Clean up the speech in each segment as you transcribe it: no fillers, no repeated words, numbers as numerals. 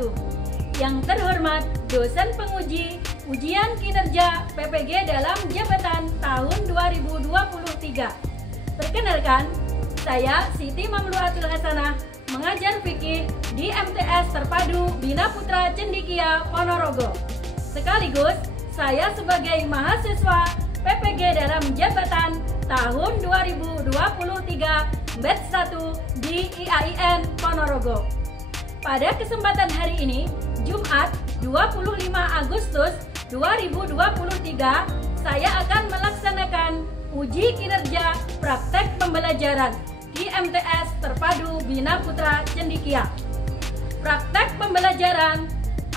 wabarakatuh. Yang terhormat dosen penguji ujian kinerja PPG dalam jabatan tahun 2023. Perkenalkan, saya Siti Mamluatul Hasanah, mengajar fikih di MTS Terpadu Bina Putra Cendikia Ponorogo. Sekaligus saya sebagai mahasiswa PPG dalam jabatan tahun 2023 batch 1 di IAIN Ponorogo. Pada kesempatan hari ini, Jumat 25 Agustus 2023, saya akan melaksanakan uji kinerja praktek pembelajaran di MTS Terpadu Bina Putra Cendikia. Praktek pembelajaran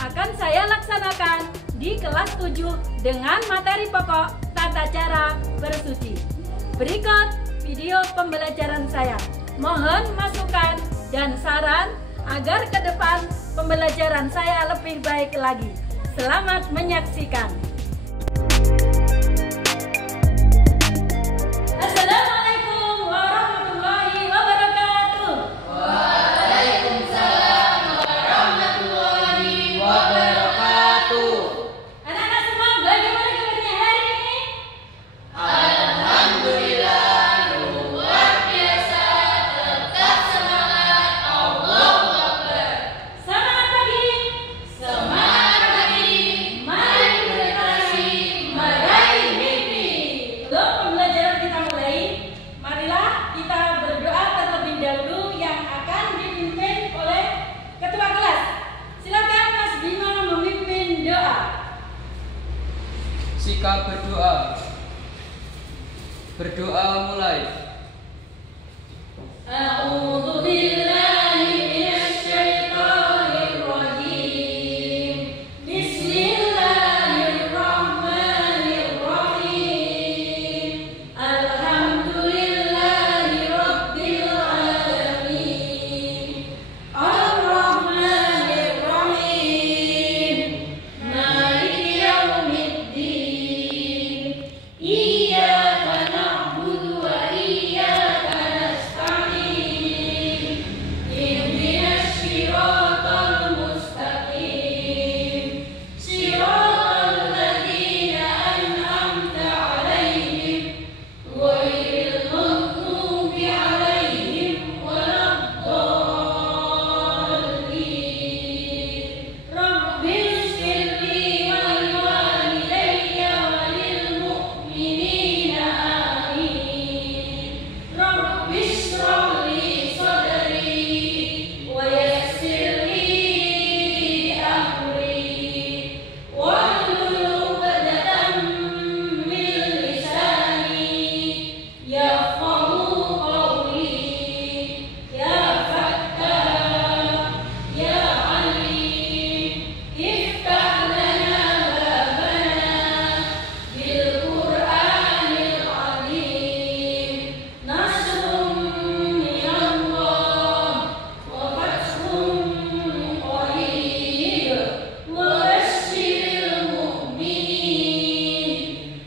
akan saya laksanakan di kelas 7 dengan materi pokok tata cara bersuci. Berikut video pembelajaran saya. Mohon masukan dan saran agar ke depan pembelajaran saya lebih baik lagi. Selamat menyaksikan. Assalamualaikum warahmatullahi wabarakatuh. Waalaikumsalam warahmatullahi wabarakatuh. Anak-anak semua, bagaimana kabarnya hari ini? Alhamdulillah, luar biasa, tetap semangat, Allahu Akbar. Semangat pagi. Semangat pagi, mari berprestasi, meraih mimpi. Sebelum pembelajaran kita mulai, marilah kita berdoa terlebih dahulu yang akan dipimpin oleh ketua kelas. Silakan Mas Bima memimpin doa. Sikap berdoa. Berdoa mulai. A'udzu billahi minasyaitonir rajim. Bismillahirrahmanirrahim. Alhamdulillahi rabbil alamin. Ar-Rahmanir Rahim. Maliki yaumiddin. Iyyaka na'budu wa iyyaka nasta'in. Ihdinas siratal mustaqim. Siratal ladzina an'amta 'alaihim ghairil maghdubi 'alaihim waladdallin. Rabbil sirli wal walidayya walil mu'minina amin. Rabbi shrah li sadri wa yassir li amri wahlul 'uqdatam min lisani yafqahu qawli. Ya Fattah, ya Alim, iftah lana babana bil Qur'anil azim. Nasrun minallah wa fathun qarib wa basyiril mu'minin.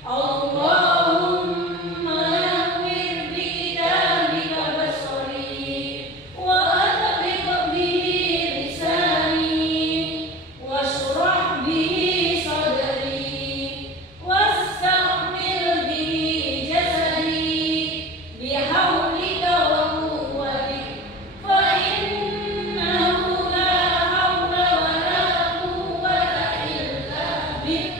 Allahumma nawwir bi kitabika basari wa atbiq bihi lisani washrah bihi sadri wastaghfir bihi jasadi bihaulika wa quwwatik fa innahu la hawla wa la quwwata illa bik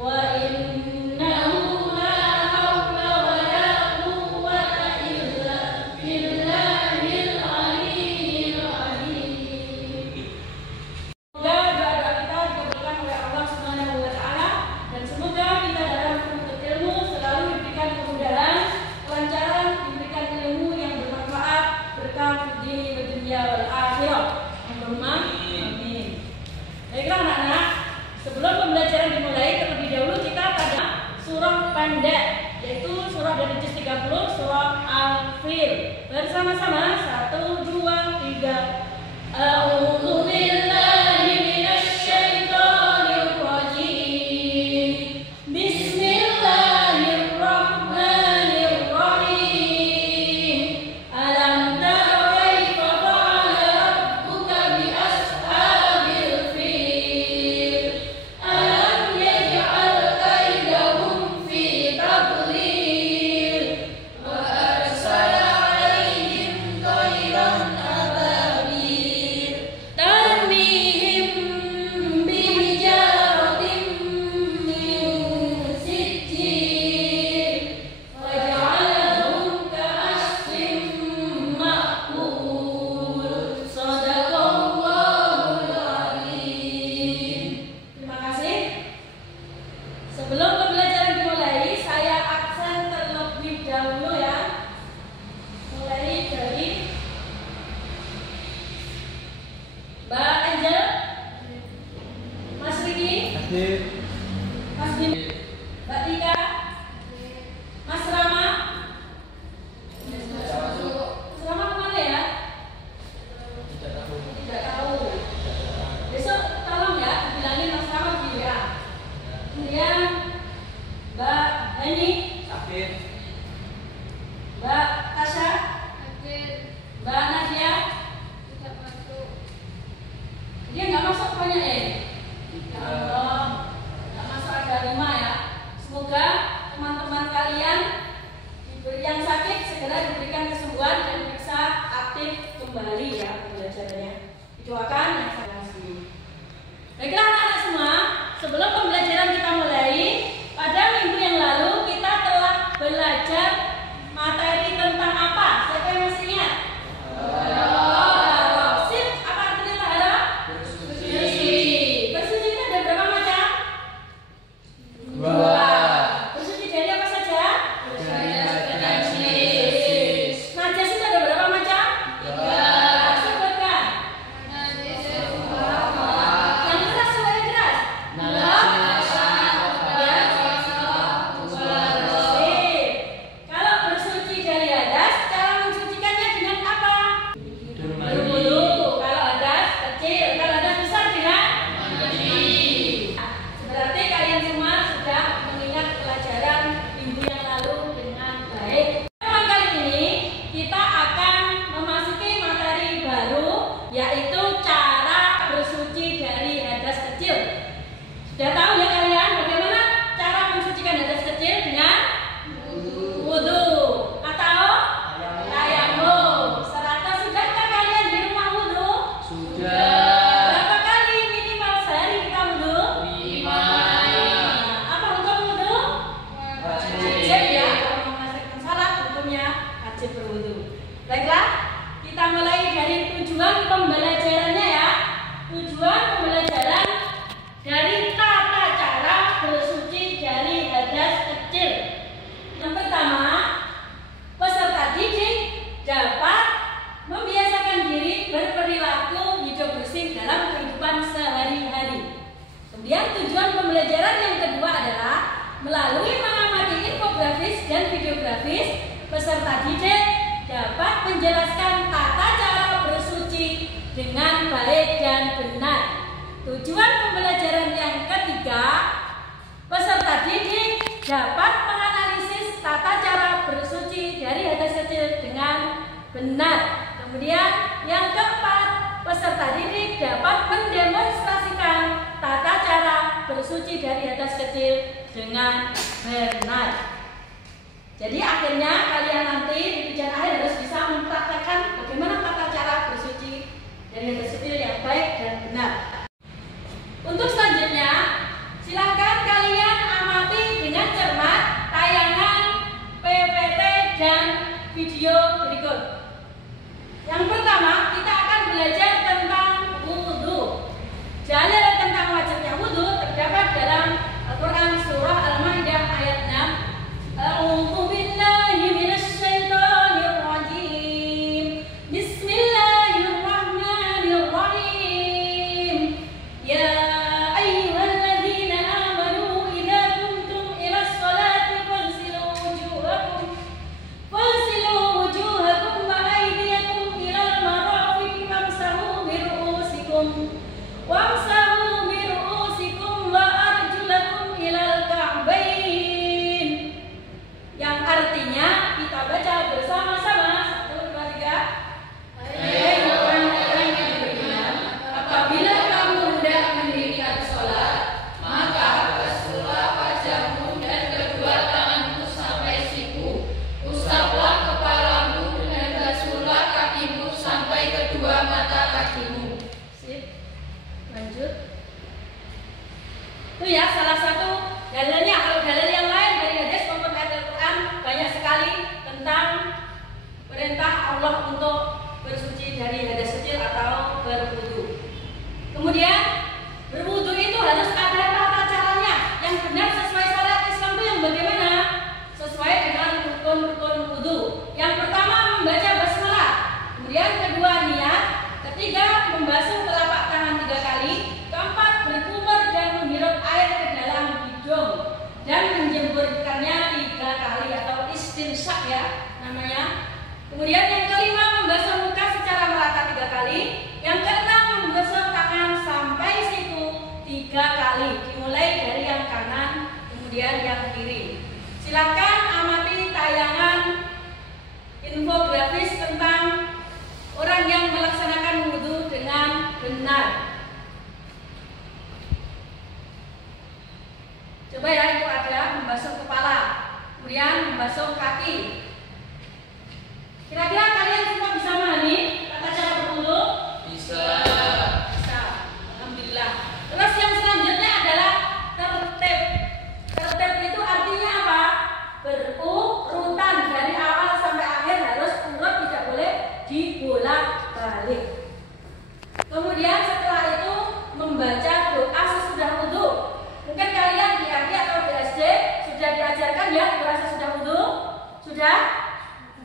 wa innahu la hawla wa la quwwata illa billahil aliyyil azim. Semoga doa-doa kita dikabulkan oleh Allah Subhanahu wa taala dan semoga kita dalam menuntut ilmu selalu diberikan kemudahan, kelancaran, diberikan ilmu yang bermanfaat, berkah di dunia wal akhirah. Allahumma amin. Baiklah anak-anak, sebelum pembelajaran dimulai terlebih dahulu kita pada surah pendek, yaitu surah dari juz 30, surah Al-Fil. Bersama-sama 1 2 3. A'udzu billahi minasy syaithanir rajim. Bismillahirrahmanirrahim. Alam tara kaifa fa'ala rabbuka bi ashabil Eni, Sakit. Mbak Tasya, Hadir. Mbak Nadia. Tidak masuk. Dia nggak masuk banyak ya? Ya Allah, nggak masuk ada 5 ya. Semoga teman-teman kalian yang sakit segera diberikan kesembuhan dan bisa aktif kembali ya pembelajarannya. Doakan yang saya kasih. Baiklah anak-anak semua, sebelum pembelajaran kita mulai, pada minggu yang lalu kita telah belajar materi tentang apa? Siapa yang masih ingat? Sip, apa artinya tahara? Bersuci. Bersuci itu ada berapa macam? 2. Bersuci dari apa saja? Najis. Najas itu ada berapa macam? 3. Sebutkan. Najis. Yang keras suara keras. Sip. Kalau bersuci dari hadas, cara mensucikannya dengan apa? Berwudu. Kalau hadas kecil, kalau hadas besar dengan mandi. Berarti kalian semua sudah mengingat pelajaran minggu yang lalu dengan baik. Teman kali ini kita akan memasuki materi baru, yaitu cara bersuci dari hadas kecil. Sudah tahu ya kalian bagaimana cara mensucikan hadas kecil dengan wudu atau tayamum. Serata sudahkah kalian di rumah wudu? Sudah. Berapa kali minimal sehari kita wudu? 5. Apa hukum wudu? Wajib ya. Kalau menghasilkan salat hukumnya wajib berwudu. Baiklah, kita mulai dari tujuan pembelajarannya ya. Tujuan pembelajaran dari tata cara bersuci dari hadas kecil. Yang pertama, peserta didik dapat membiasakan diri berperilaku hidup bersih dalam kehidupan sehari-hari. Kemudian tujuan pembelajaran yang kedua adalah melalui mengamati infografis dan videografis, peserta didik dapat menjelaskan tata cara bersuci dengan baik dan benar. Tujuan pembelajaran yang ketiga, peserta didik dapat menganalisis tata cara bersuci dari hadas kecil dengan benar. Kemudian yang keempat, peserta didik dapat mendemonstrasikan tata cara bersuci dari hadas kecil dengan benar. Jadi akhirnya kalian nanti di ujian akhir harus bisa mempraktekkan bagaimana tata cara bersuci dari hadas kecil yang baik dan benar. Untuk selanjutnya, silakan kalian amati dengan cermat tayangan PPT dan video berikut. Yang pertama, kita akan belajar tentang wudu. Dalil tentang wajibnya wudu terdapat dalam Al-Quran surah Al-Maidah ayat 6. A'udzu billahi minasy syaithanir rajim. Bismillahirrahmanirrahim. Ya ayyuhalladzina amanu idza qumtum ilas sholati faghsilu wujuhakum wa aydiyakum ilal marafiqi wamsahu bi ru'usikum wa arjulakum ilal ka'bain. Yang artinya kita baca bersama-sama 1, 2, 3. Hai orang-orang yang beriman, apabila kamu hendak mendirikan sholat, maka basuhlah wajahmu dan kedua tanganmu sampai siku, usaplah kepalamu dan basuhlah kakimu sampai kedua mata kakimu. Sip, lanjut. Itu ya salah satu dalilnya. Kalau dalil yang lain dari hadis maupun ayat Al-Quran banyak sekali tentang perintah Allah untuk bersuci dari hadas kecil atau berwudu. Kemudian berwudu itu harus ada tata caranya yang benar sesuai syariat Islam itu yang bagaimana? Sesuai dengan rukun-rukun wudu. Yang pertama membaca basmalah, kemudian kedua niat, ketiga membasuh telapak tangan 3 kali, keempat berkumur dan menghirup air ke dalam hidung dan menjemburkannya 3 kali atau istinsyak ya namanya. Kemudian yang kelima membasuh muka secara merata 3 kali. Yang keenam membasuh tangan sampai siku 3 kali, dimulai dari yang kanan kemudian yang kiri. Silakan amati tayangan infografis tentang orang yang melaksanakan wudhu dengan benar. Coba ya, itu ada membasuh kepala, kemudian membasuh kaki. Kira-kira kalian semua bisa memahami tata cara berwudhu? Bisa. Bisa. Alhamdulillah. Terus yang selanjutnya adalah tertib. Tertib itu artinya apa? Berurutan dari awal sampai akhir harus urut, tidak boleh dibolak-balik. Kemudian setelah itu membaca doa sesudah wudhu. Mungkin kalian di AG atau di SD sudah diajarkan ya doa sesudah wudhu? Sudah?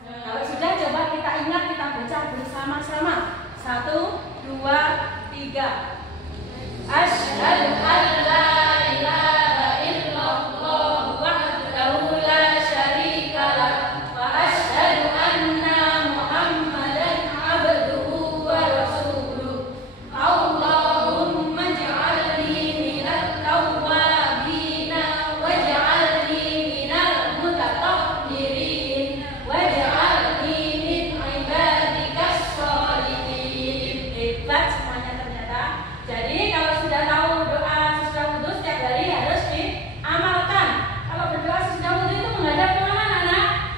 Kalau sudah, coba kita ingat, kita baca bersama-sama. 1, 2, 3. Asyhadu an la ilaha illallah wahdahu la syarika lah wa asyhadu anna Muhammadan abduhu wa rasuluh. Allahumma ij'alni minat tawwabina waj'alni minal mutatahhirin waj'alni min ibadikas sholihin. Hebat semuanya ternyata. Jadi kalau sudah tahu doa sesudah wudhu setiap hari harus diamalkan. Kalau berdoa sesudah wudhu itu menghadap kemana anak?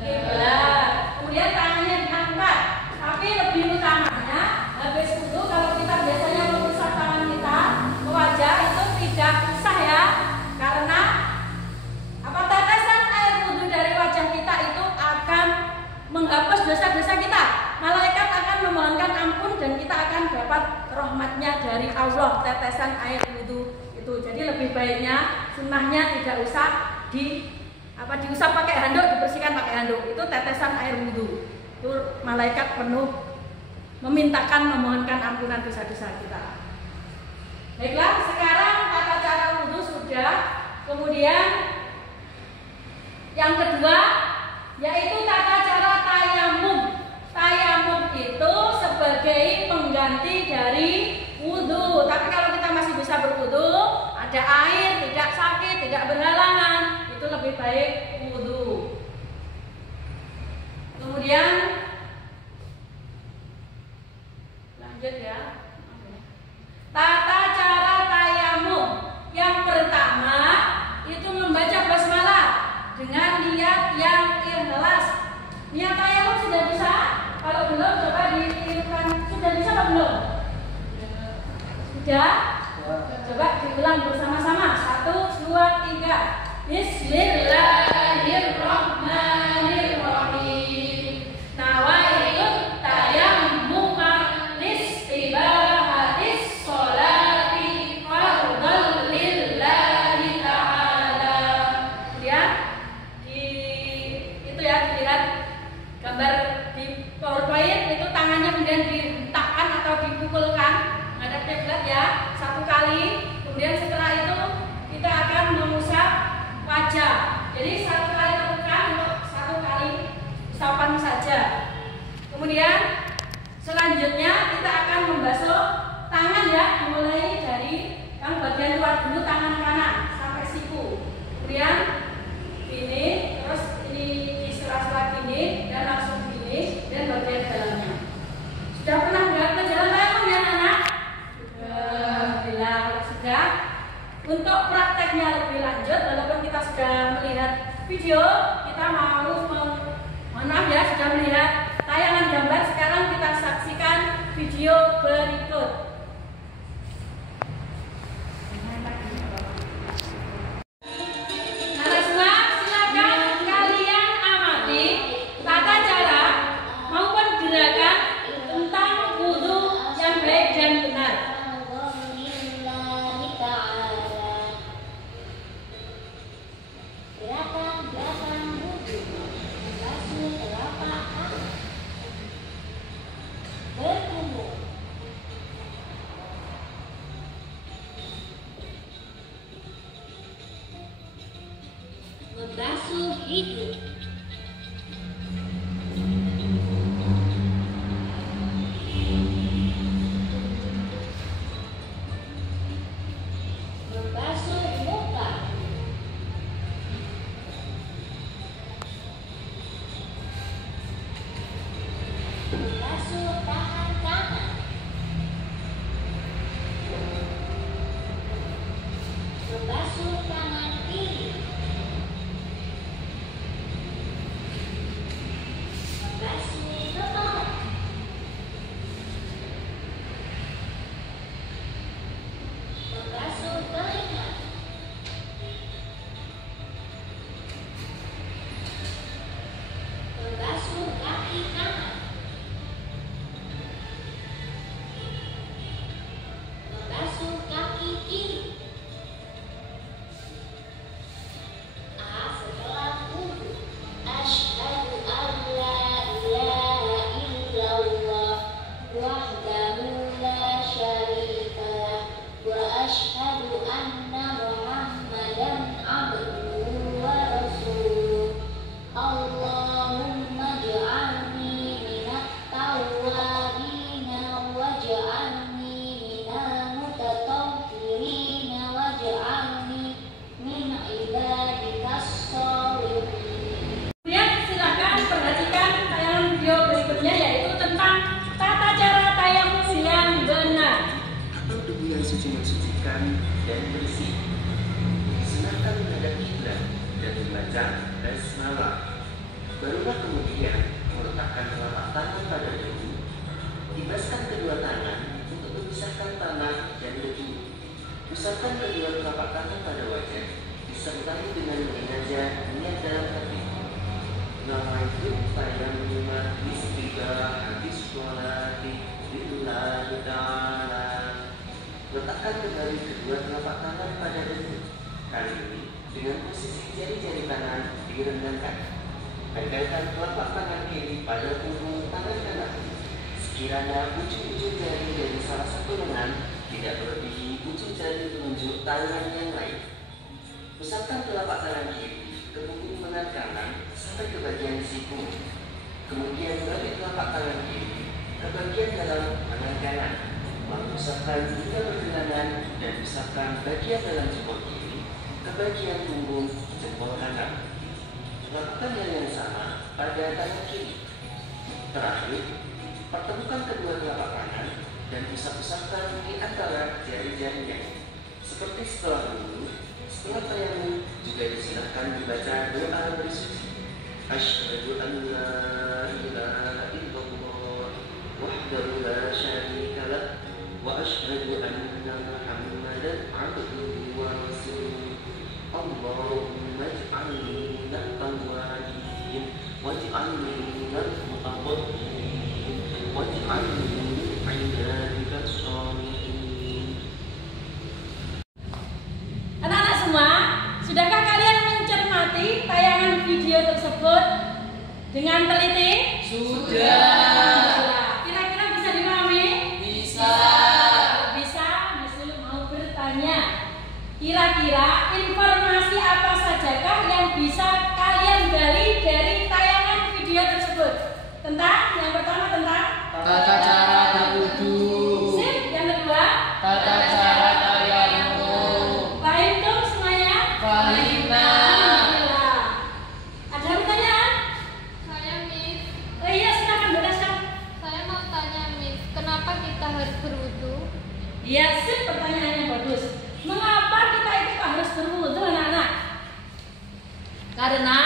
Kiblat. Kemudian tangannya diangkat. Tapi lebih utamanya habis wudhu kalau kita biasanya mengusap tangan kita ke wajah itu tidak usah ya, karena apa, tetesan air wudhu dari wajah kita itu akan menghapus dosa-dosa kita. Malaikat akan memohonkan ampun dan kita akan dapat rahmatnya dari Allah, tetesan air wudhu itu. Jadi lebih baiknya sunnahnya tidak usah diusap pakai handuk, dibersihkan pakai handuk. Itu tetesan air wudhu. Itu malaikat penuh memintakan, memohonkan ampunan dosa-dosa kita. Baiklah, sekarang tata cara wudhu sudah. Kemudian yang kedua yaitu tata cara tayamum. Tayamum itu sebagai pengganti dari wudhu. Tapi kalau kita masih bisa berwudhu, ada air, tidak sakit, tidak berhalangan, itu lebih baik wudhu. Kemudian lanjut ya. Tata cara tayamum yang pertama itu membaca basmalah dengan niat yang ikhlas. Niat tayamum sudah bisa? Kalau belum coba ditirukan. Sudah bisa apa belum? Sudah? Coba diulang bersama-sama. 1, 2, 3. Bismillahirrahmanirrahim. Nawaitu tayammuma listibahatis sholati fardhan lillahi ta'ala. Ya, itu ya, dilihat gambar di PowerPoint itu, tangannya kemudian dihentakkan atau dipukulkan menghadap kiblat ya, 1 kali. Kemudian setelah itu kita akan mengusap wajah. Jadi 1 kali tepukan untuk 1 kali usapan saja. Kemudian selanjutnya kita akan membasuh tangan ya, dimulai dari yang bagian luar dulu, tangan kanan sampai siku. Kemudian ini, terus ini di sela-sela gini dan langsung gini, dan bagian dalamnya. Sudah pernah ke jalan tayamum ya anak? Alhamdulillah. Kalau sudah, untuk prakteknya lebih lanjut, walaupun kita sudah melihat video, kita mohon maaf ya, sudah melihat tayangan gambar. Sekarang kita saksikan video berikut. Nah, semua silakan kalian amati tata cara maupun gerakan tentang wudhu yang baik dan benar. Gerakan wudhu. Membasuh telapak kaki. Berkumur. Membasuh hidung. Membasuh muka. basmalah. Barulah kemudian meletakkan telapak tangan pada debu, tibaskan kedua tangan untuk memisahkan tanah dan debu. Usapkan kedua telapak tangan pada wajah, disertai dengan mengajak niat dalam hati. Nawaitu tayammuma istibahati sholati lillahi ta'ala. Letakkan kembali kedua telapak tangan pada debu. Kali ini dengan posisi jari-jari kanan direndahkan. Tempelkan telapak tangan kiri pada punggung tangan kanan. Sekiranya ujung-ujung jari dari salah satu lengan tidak melebihi ujung jari penunjuk tangan yang lain. Usapkan telapak tangan kiri ke punggung lengan kanan sampai ke bagian siku. Kemudian balik telapak tangan kiri ke bagian dalam lengan kanan. Lalu usapkan hingga bergelangan dan usapkan bagian dalam jempol kiri ke bagian punggung jempol kanan. Lakukan hal yang sama pada tangan kiri. Terakhir, pertemukan kedua telapak tangan dan usap-usapkan di antara jari-jarinya. Seperti setelah wudhu, setelah tayammum juga disilahkan dibaca doa bersuci. Asyhadu an la ilaha illallah wahdahu la syarika lah wa asyhadu anna Muhammadan abduhu wa rasuluh. Allahumma ij'alni minat tawwabin waj'alni minal mutatahhirin waj'alni min ibadika sholihin. Anak-anak semua, sudahkah kalian mencermati tayangan video tersebut dengan teliti? Sudah. Kira-kira bisa dipahami? Bisa. Bisa, Miss mau bertanya. Kira-kira informasi apa sajakah yang bisa kalian gali dari tayangan video tersebut? Yang pertama tentang Tata cara berwudu. sip, yang kedua Tata cara tayammum. paham dong semuanya? Fahimna. Alhamdulillah. Ada pertanyaan? Saya Miss, Oh iya, silakan bertanya. saya mau tanya Miss, kenapa kita harus berwudu? Iya, sip, pertanyaannya bagus. Mengapa kita itu harus berwudu, anak-anak? Karena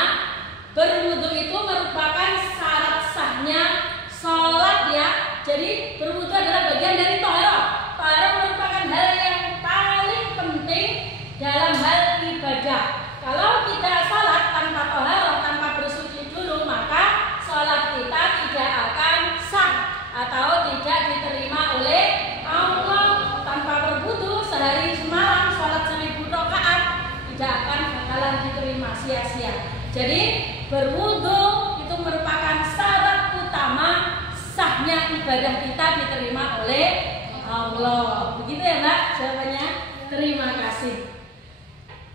berwudu itu merupakan syarat sahnya sholat ya. Jadi berwudu adalah bagian dari toharo. Toharo merupakan hal yang paling penting dalam hal ibadah. Kalau kita sholat tanpa toharo, tanpa bersuci dulu, maka sholat kita tidak akan sah atau tidak diterima oleh Allah. Tanpa berwudu sehari semalam sholat 1000 rakaat tidak akan bakalan diterima, sia-sia. Jadi berwudu itu merupakan syarat utama sahnya ibadah kita diterima oleh Allah. Begitu ya Mbak jawabannya. Terima kasih.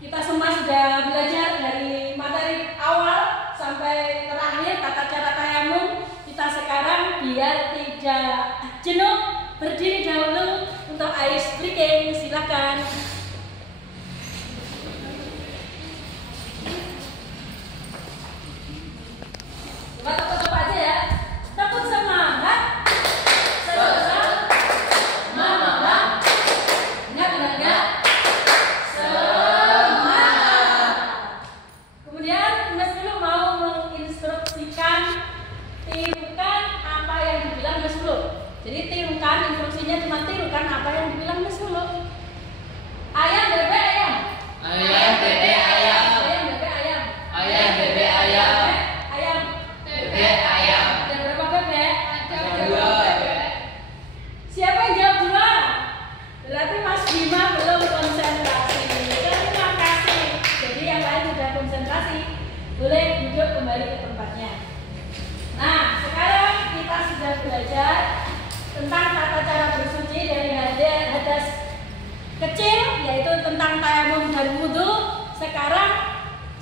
Kita semua sudah belajar dari materi awal sampai terakhir tata cara tayammum. Kita sekarang biar tidak jenuh berdiri dahulu untuk ice breaking. Silakan. Coba tepuk aja ya. Tepuk semangat. Semangat. Ingat. Semangat. Kemudian Mas dulu mau menginstruksikan tirukan apa yang dibilang Mas dulu. Jadi tirukan, instruksinya cuma tirukan apa yang dibilang Mas dulu. Ayam, bebek, ayam. Ayam, bebek, ayam. Ayam, bebek, ayam. Ayam, bebek, ayam. Ayam. Bebek, ayam. Ada berapa bebek? Ada 2 bebek. Siapa yang jawab 2? Berarti Mas Bima belum konsentrasi. Terima kasih. Jadi yang lain sudah konsentrasi. Boleh duduk kembali ke tempatnya. Nah, sekarang kita sudah belajar tentang tata cara bersuci dari hadas kecil, yaitu tentang tayammum dan wudu. Sekarang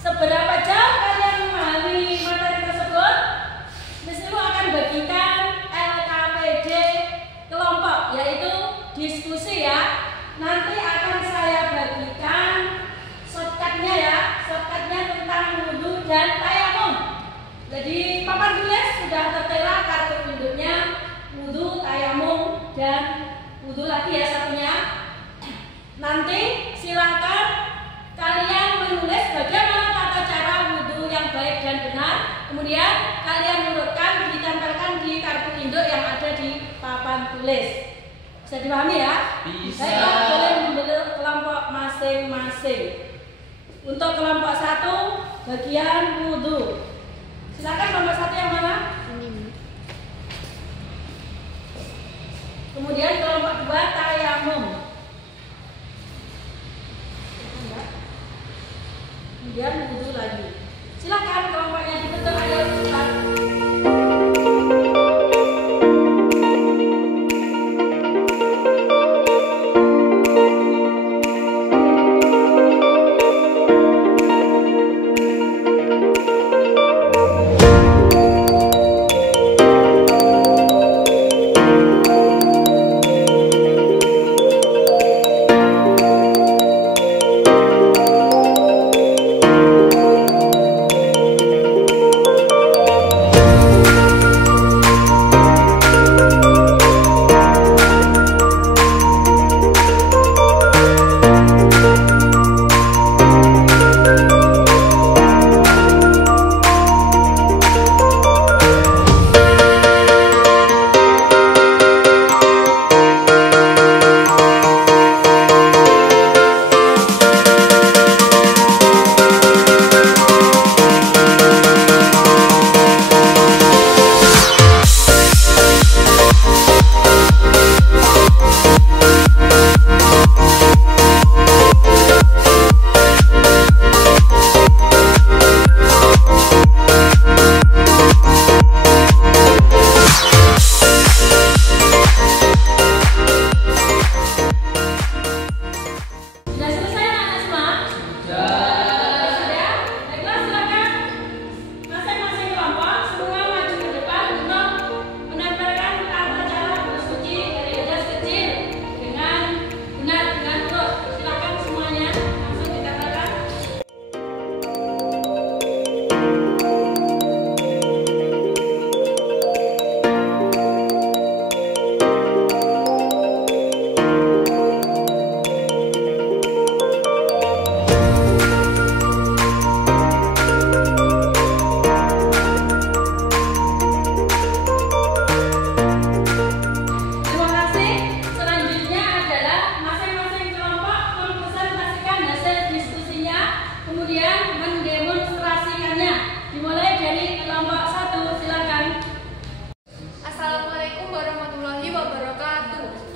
seberapa jauh kalian memahami materi tersebut? Miss Lu akan bagikan LKPD kelompok, yaitu diskusi ya. Nanti akan saya bagikan shortcutnya ya, shortcutnya tentang wudu dan tayammum. Jadi papan tulis sudah tertera kartu induknya, wudu, tayammum, dan wudu lagi ya satunya. Nanti silakan kalian menulis bagaimana tata cara wudu Kemudian kalian urutkan, ditempelkan di kartu induk yang ada di papan tulis. Bisa dipahami ya? Bisa. Baiklah, boleh membentuk kelompok masing-masing. Untuk kelompok 1 bagian wudhu. Silakan kelompok 1 yang mana? Kemudian kelompok 2 tayamum. Kemudian wudhu lagi. Silakan kelompoknya dibentuk, ayo cepat.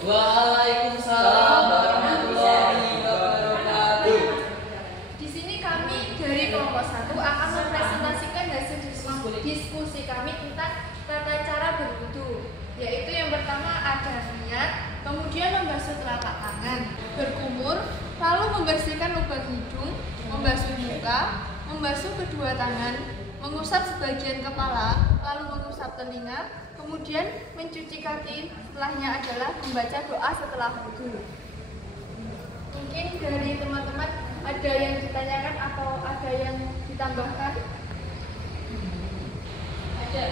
Waalaikumsalam warahmatullahi wabarakatuh. Di sini kami dari kelompok 1 akan mempresentasikan hasil diskusi kami tentang tata cara berwudu, yaitu yang pertama ada niat, kemudian membasuh telapak tangan, berkumur, lalu membersihkan lubang hidung, membasuh muka, membasuh kedua tangan, mengusap sebagian kepala, lalu mengusap telinga, kemudian mencuci kaki. Setelahnya adalah membaca doa setelah wudu. Mungkin dari teman-teman ada yang ditanyakan atau ada yang ditambahkan? Ada.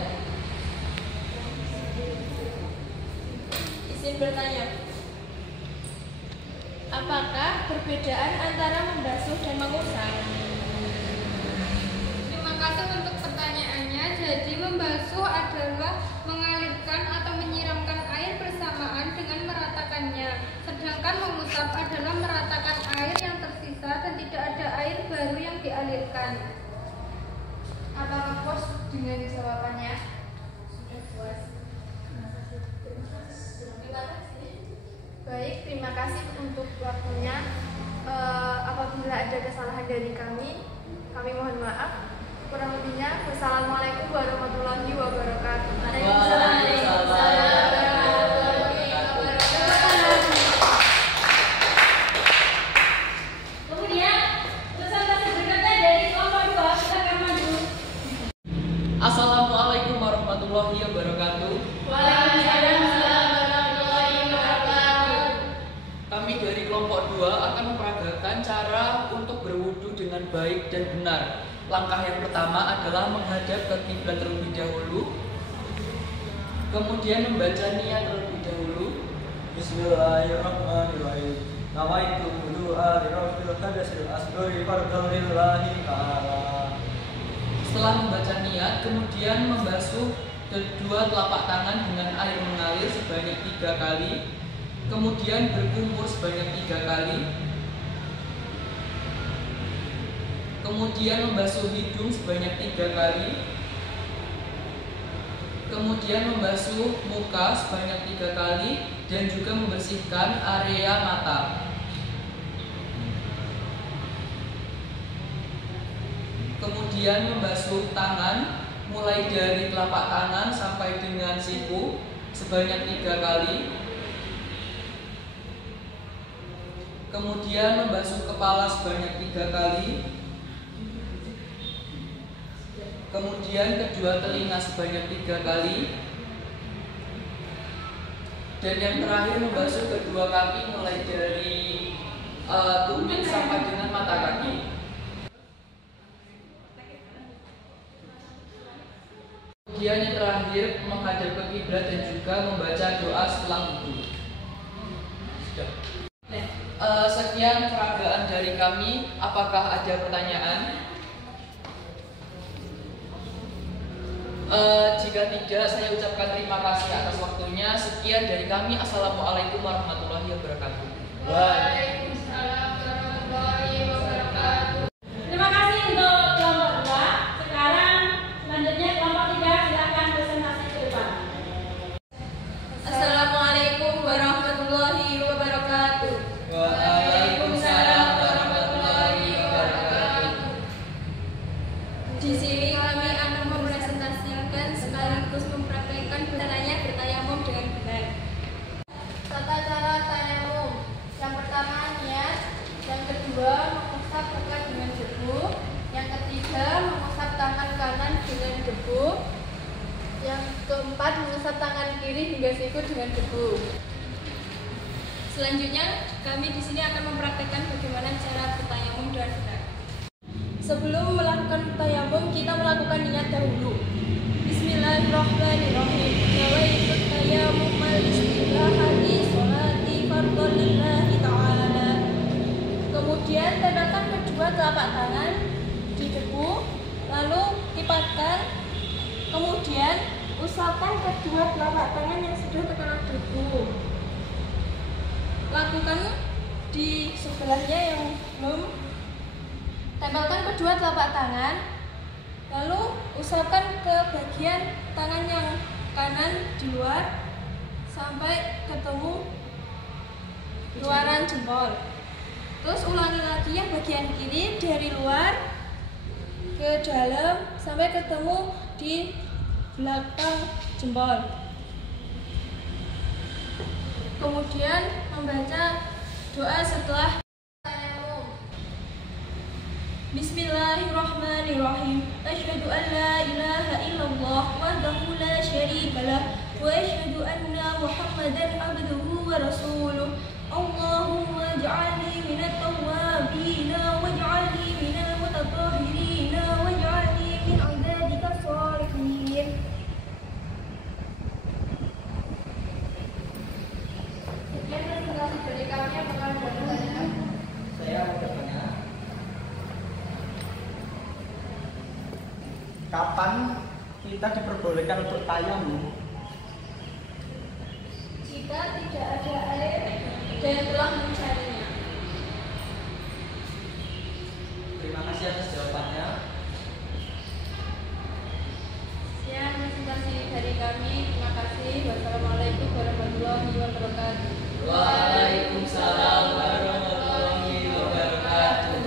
Izin bertanya. Apakah perbedaan antara membasuh dan mengusap? Terima kasih untuk pertanyaannya. Jadi membasuh adalah mengalirkan atau menyiramkan air bersamaan dengan meratakannya. Sedangkan mengusap adalah meratakan air yang tersisa dan tidak ada air baru yang dialirkan. Apakah puas dengan jawabannya? Sudah puas. Baik, terima kasih untuk waktunya. Apabila ada kesalahan dari kami mohon maaf. Kurang lebihnya, wassalamualaikum warahmatullahi wabarakatuh. Kemudian presentasi berikutnya dari kelompok 2, silakan maju. Assalamualaikum warahmatullahi wabarakatuh. Waalaikumsalam warahmatullahi wabarakatuh. Kami dari kelompok 2 akan memperagakan cara untuk berwudu dengan baik dan benar. Langkah yang pertama adalah menghadap ke kiblat terlebih dahulu, kemudian membaca niat terlebih dahulu. Bismillahirrahmanirrahim. Nawaitu wudu'a li rafil hadasil asghari fardhu lillahi ta'ala. Setelah membaca niat, kemudian membasuh kedua telapak tangan dengan air mengalir sebanyak 3 kali, kemudian berkumur sebanyak 3 kali, kemudian membasuh hidung sebanyak 3 kali, kemudian membasuh muka sebanyak 3 kali, dan juga membersihkan area mata. Kemudian membasuh tangan mulai dari telapak tangan sampai dengan siku sebanyak 3 kali. Kemudian membasuh kepala sebanyak 3 kali. Kemudian kedua telinga sebanyak 3 kali. Dan yang terakhir membasuh kedua kaki mulai dari tumit sampai dengan mata kaki. Kemudian yang terakhir menghadap ke kiblat dan juga membaca doa setelah wudu. Sekian peragaan dari kami. Apakah ada pertanyaan? Jika tidak, saya ucapkan terima kasih atas waktunya. Sekian dari kami. Assalamualaikum warahmatullahi wabarakatuh. Waalaikumsalam warahmatullahi wabarakatuh. Terima kasih untuk kelompok 2. Sekarang selanjutnya kelompok 3, silakan presentasi ke depan. Assalamualaikum warahmatullahi wabarakatuh. Waalaikumsalam warahmatullahi wabarakatuh. Di sini kami akan mempresentasikan sekaligus mempraktikkan caranya bertayamum dengan benar. Tata cara tayamum. Yang pertama niat, yang kedua mengusap muka dengan debu, yang ketiga mengusap tangan kanan dengan debu, yang keempat mengusap tangan kiri hingga siku dengan debu. Selanjutnya kami di sini akan mempraktikkan bagaimana cara bertayamum dengan benar. Sebelum melakukan tayamum, kita melakukan niat dahulu. Bismillahirrahmanirrahim. Nawaitu tayamum al-istirahati sholati fardhon lillahi ta'ala. Kemudian tempelkan kedua telapak tangan di debu, lalu lipatkan. Kemudian usapkan kedua telapak tangan yang sudah terkena debu. Lakukan di sebelahnya yang belum. Tempelkan kedua telapak tangan, lalu usapkan ke bagian tangan yang kanan di luar sampai ketemu luaran jempol. Terus ulangi lagi yang bagian kiri dari luar ke dalam sampai ketemu di belakang jempol. Kemudian membaca doa setelah tayamum. Bismillahirrahmanirrahim. Asyhadu an la ilaha illallah wahdahu la syarika lah wa asyhadu anna Muhammadan abduhu wa rasuluh. Allahumma ij'alni minat tawwabin waj'alni minal mutatahhirin waj'alni min 'ibadika sholihin. Sekian presentasi dari kami. Apakah ada pertanyaan? Saya mau bertanya, kapan kita diperbolehkan untuk tayamum? Jika tidak ada air dan telah mencarinya. Terima kasih atas jawabannya. Sekian presentasi dari kami. Terima kasih. Wassalamualaikum warahmatullahi wabarakatuh. Waalaikumsalam warahmatullahi wabarakatuh.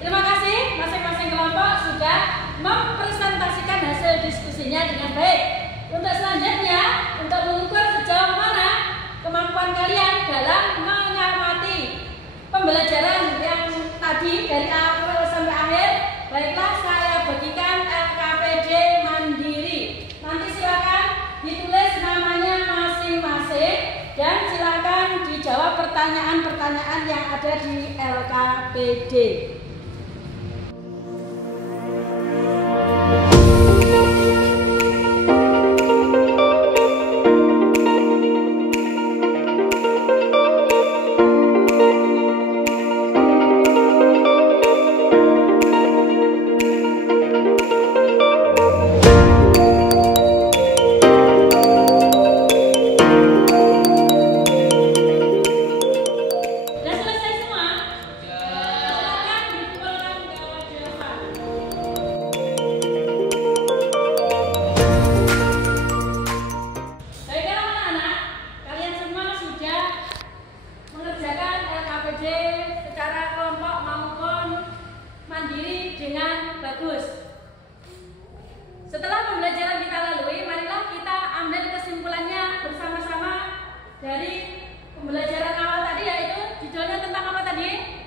Terima kasih, masing-masing kelompok sudah mempresentasikan hasil diskusinya dengan baik. Untuk selanjutnya, untuk mengukur sejauh mana kemampuan kalian dalam mengamati pembelajaran yang tadi dari awal sampai akhir, baiklah saya bagikan LKPD Mandiri. Nanti silakan ditulis namanya masing-masing dan silakan dijawab pertanyaan-pertanyaan yang ada di LKPD. dengan bagus. Setelah pembelajaran kita lalui, marilah kita ambil kesimpulannya bersama-sama dari pembelajaran awal tadi, yaitu judulnya tentang apa tadi?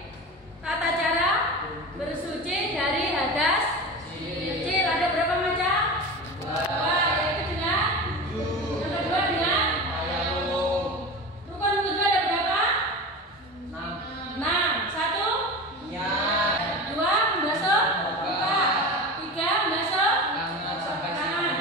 Tata cara bersuci dari hadas kecil. Ada berapa macam? Dua, yaitu dengan yang kedua dengan rukun wudhu ada berapa? 6. 1 2 membasuh muka, 3 membasuh tangan,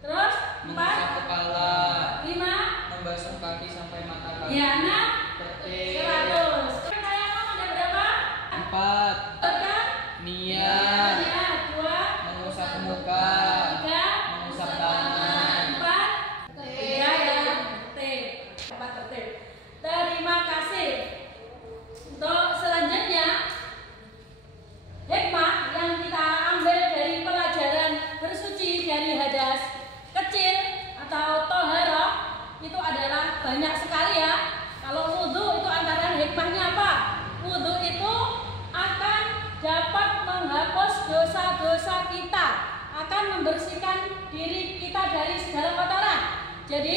terus 4 Mengusap kepala, 5 membasuh kaki sampai mata kaki. ya 6 Tertib. 100. Saya ada berapa? 4. Berapa? Niat. Ya, 2 Mengusap muka, 3 mengusap tangan. 4 3 ya tertib. 4 tertib. Terima kasih. Untuk selanjutnya, hikmah yang kita ambil dari pelajaran bersuci dari hadas kecil atau toharoh itu adalah banyak sekali ya. Kalau wudhu itu antara hikmahnya apa? Wudhu itu akan dapat menghapus dosa-dosa kita, akan membersihkan diri kita dari segala kotoran. Jadi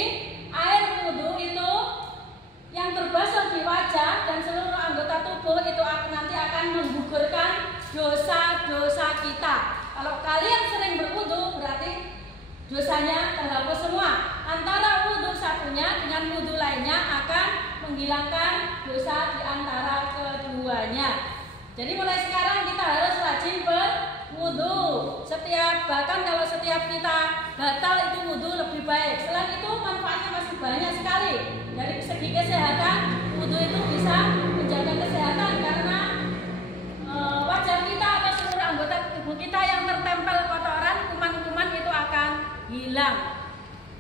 air wudhu itu yang terbasuh di wajah dan seluruh anggota tubuh itu nanti akan menggugurkan dosa-dosa kita. Kalau kalian sering berwudu berarti dosanya terhapus semua. Antara wudu satunya dengan wudu lainnya akan menghilangkan dosa di antara keduanya. Jadi mulai sekarang kita harus rajin berwudu. Bahkan kalau setiap kita batal itu wudu lebih baik. Selain itu manfaatnya masih banyak sekali. Dari segi kesehatan, wudu itu bisa menjaga kesehatan karena wajah kita atau seluruh anggota tubuh kita yang tertempel kotoran, kuman-kuman itu akan hilang.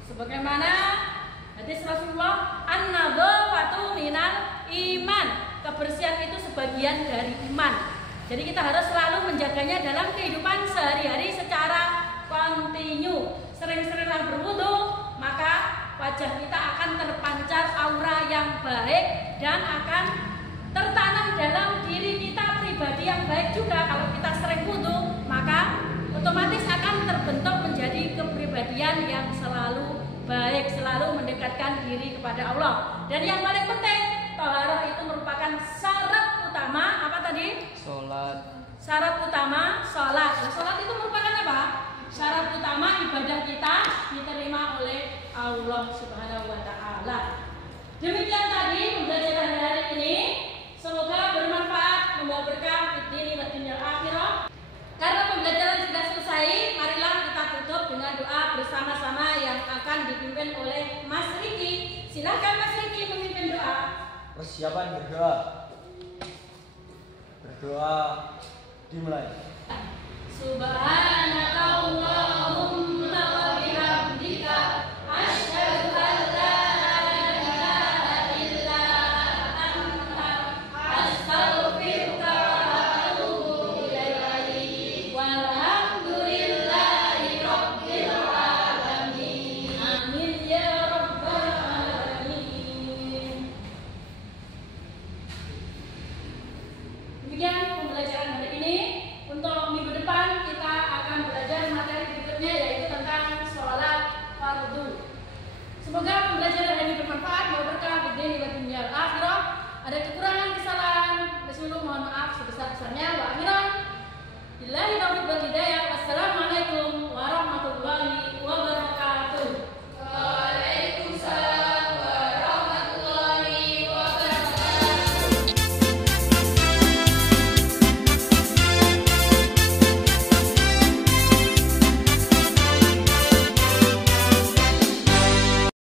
Sebagaimana hadis Rasulullah, an-nadhafatu minal iman. Kebersihan itu sebagian dari iman. Jadi kita harus selalu menjaganya dalam kehidupan sehari-hari secara kontinu. Sering-seringlah berwudu, maka wajah kita akan terpancar aura yang baik dan akan tertanam dalam diri kita pribadi yang baik juga. Kalau kita sering wudu, maka otomatis akan terbentuk menjadi kepribadian yang selalu baik, selalu mendekatkan diri kepada Allah. Dan yang paling penting, taharah itu merupakan syarat utama apa tadi? Sholat. Syarat utama sholat. Dan sholat itu merupakan apa? Syarat utama ibadah kita diterima oleh Allah Subhanahu wa Ta'ala. Demikian tadi pembelajaran hari ini. Semoga bermanfaat, membawa berkah di dini wa dunyal akhirah. Karena pembelajaran sudah selesai, marilah kita tutup dengan doa bersama-sama yang akan dipimpin oleh Mas Riki. Silakan Mas Riki memimpin doa. Persiapan berdoa. Berdoa dimulai. Subhanakallahumma wa bihamdika asyhadu an la ilaha illa anta astaghfiruka wa atubu ilaik. Walhamdulillahi rabbil alamin. Amin ya rabbal alamin. Demikian pembelajaran hari ini. Untuk minggu depan kita akan belajar materi berikutnya, yaitu tentang sholat fardu. Semoga pembelajaran ini bermanfaat, berkah di dunia dan akhirat.